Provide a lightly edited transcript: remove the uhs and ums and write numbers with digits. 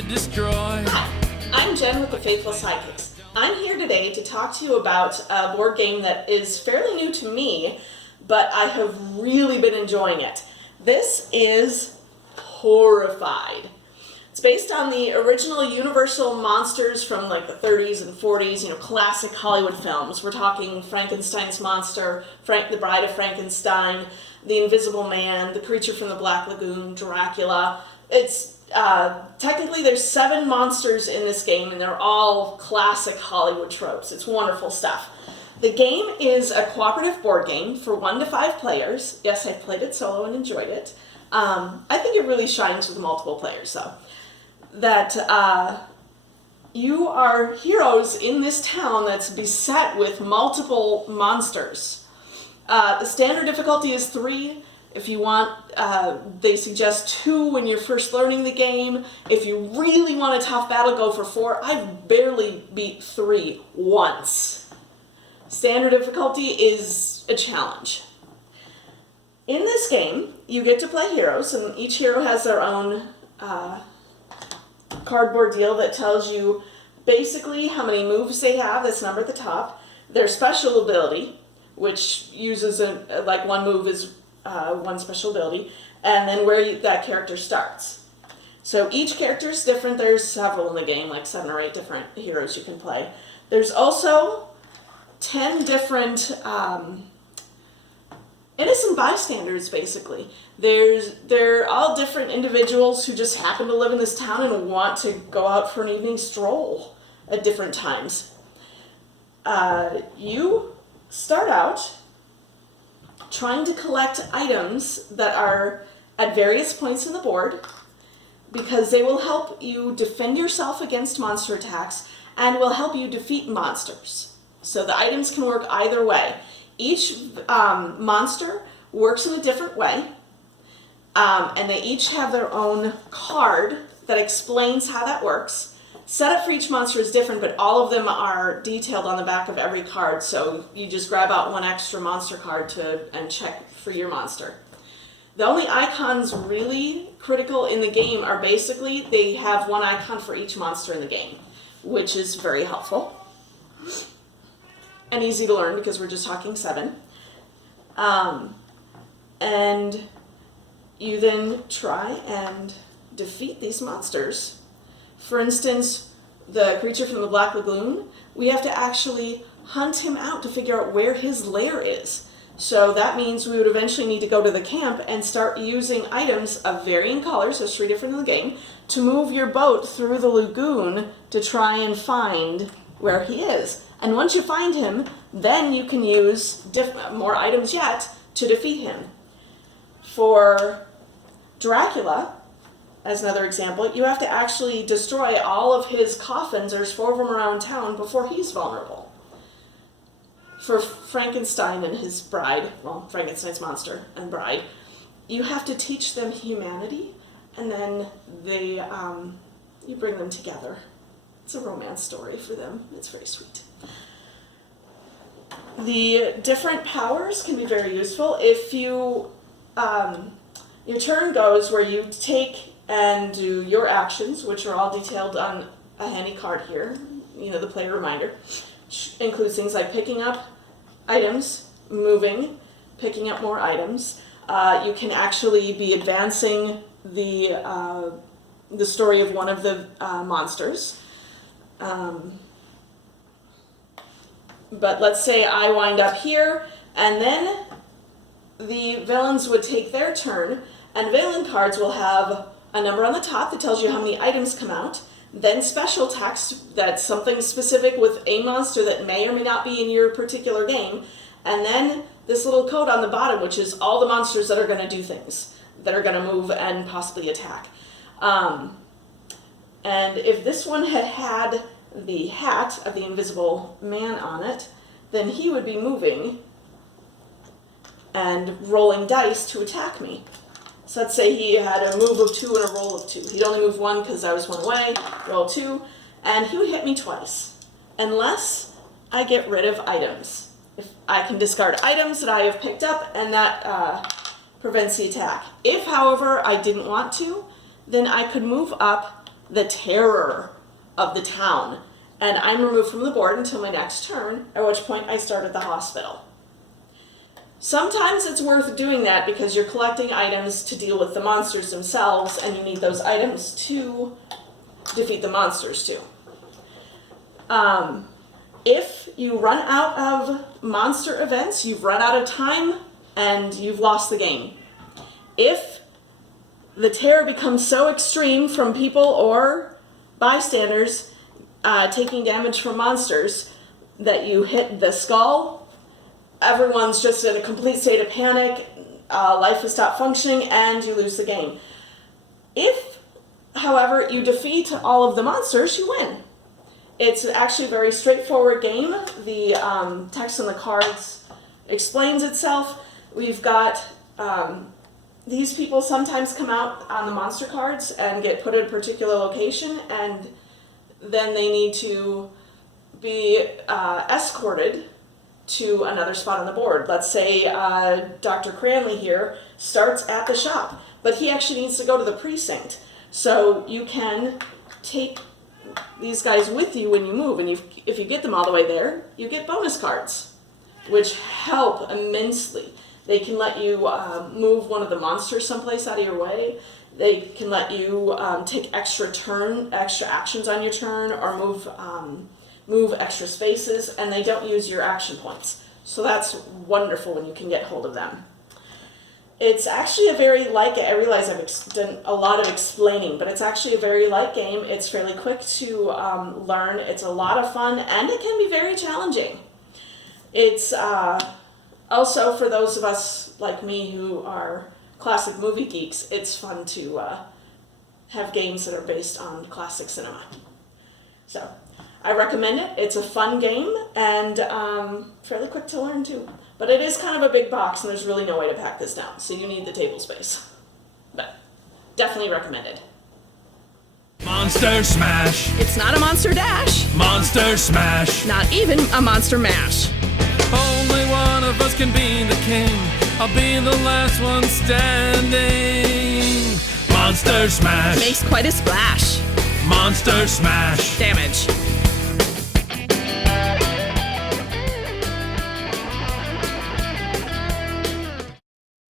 to destroy. Hi, I'm Jen with the Faithful Sidekicks. I'm here today to talk to you about a board game that is fairly new to me, but I have really been enjoying it. This is Horrified. It's based on the original Universal monsters from like the 30s and 40s, classic Hollywood films. We're talking Frankenstein's monster, the Bride of Frankenstein, the Invisible Man, the Creature from the Black Lagoon, Dracula. It's technically there's 7 monsters in this game, and they're all classic Hollywood tropes. It's wonderful stuff. The game is a cooperative board game for 1 to 5 players. Yes, I've played it solo and enjoyed it. I think it really shines with multiple players, though. That you are heroes in this town that's beset with multiple monsters. The standard difficulty is 3. If you want, they suggest 2 when you're first learning the game. If you really want a tough battle, go for 4. I've barely beat 3 once. Standard difficulty is a challenge. In this game, you get to play heroes, and each hero has their own cardboard deal that tells you basically how many moves they have, that's numbered at the top, their special ability, which uses one move is one special ability, and then where that character starts. So each character is different. There's several in the game, like 7 or 8 different heroes you can play. There's also 10 different innocent bystanders, basically. They're all different individuals who just happen to live in this town and want to go out for an evening stroll at different times. You start out trying to collect items that are at various points in the board, because they will help you defend yourself against monster attacks and will help you defeat monsters. So the items can work either way. Each monster works in a different way, and they each have their own card that explains how that works. Setup for each monster is different, but all of them are detailed on the back of every card, so you just grab out one extra monster card and check for your monster. The only icons really critical in the game are basically they have one icon for each monster in the game, which is very helpful and easy to learn because we're just talking 7. And you then try and defeat these monsters. For instance, the Creature from the Black Lagoon, we have to actually hunt him out to figure out where his lair is. So that means we would eventually need to go to the camp and start using items of varying colors, there's 3 different in the game, to move your boat through the lagoon to try and find where he is. And once you find him, then you can use more items yet to defeat him. For Dracula, as another example, you have to actually destroy all of his coffins, there's 4 of them around town, before he's vulnerable. For Frankenstein and His Bride, well, Frankenstein's monster and bride, you have to teach them humanity, and then you bring them together. It's a romance story for them. It's very sweet. The different powers can be very useful. If you, your turn goes where you take and do your actions, which are all detailed on a handy card here, the player reminder, which includes things like picking up items, moving, picking up more items. You can actually be advancing the story of one of the monsters. But let's say I wind up here, and then the villains would take their turn, and villain cards will have a number on the top that tells you how many items come out, then special text that's something specific with a monster that may or may not be in your particular game, and then this little code on the bottom, which is all the monsters that are going to do things, that are going to move and possibly attack. And if this one had the hat of the Invisible Man on it, then he would be moving and rolling dice to attack me. So let's say he had a move of 2 and a roll of 2. He'd only move 1 because I was 1 away, roll 2, and he would hit me twice, unless I get rid of items. If I can discard items that I have picked up, and that prevents the attack. If, however, I didn't want to, then I could move up the terror of the town. And I'm removed from the board until my next turn, at which point I start at the hospital. Sometimes it's worth doing that because you're collecting items to deal with the monsters themselves, and you need those items to defeat the monsters too. If you run out of monster events, you've run out of time, and you've lost the game. If the terror becomes so extreme from people or bystanders taking damage from monsters that you hit the skull, everyone's just in a complete state of panic, life has stopped functioning, and you lose the game. If, however, you defeat all of the monsters, you win. It's actually a very straightforward game. The text on the cards explains itself. We've got these people sometimes come out on the monster cards and get put in a particular location, and then they need to be escorted to another spot on the board. Let's say Dr. Cranley here starts at the shop, but he actually needs to go to the precinct. So you can take these guys with you when you move, and if you get them all the way there, you get bonus cards, which help immensely. They can let you move one of the monsters someplace out of your way. They can let you take extra actions on your turn, or move extra spaces, and they don't use your action points. So that's wonderful when you can get hold of them. It's actually a very light game. I realize I've done a lot of explaining, but it's actually a very light game. It's fairly quick to learn. It's a lot of fun, and it can be very challenging. It's also, for those of us like me who are classic movie geeks, it's fun to have games that are based on classic cinema. So I recommend it. It's a fun game and fairly quick to learn too. But it is kind of a big box, and there's really no way to pack this down, so you need the table space. But definitely recommended. Monster Smash. It's not a Monster Dash. Monster Smash. Not even a Monster Mash. Only one of us can be the king. I'll be the last one standing. Monster Smash. Makes quite a splash. Monster Smash. Damage.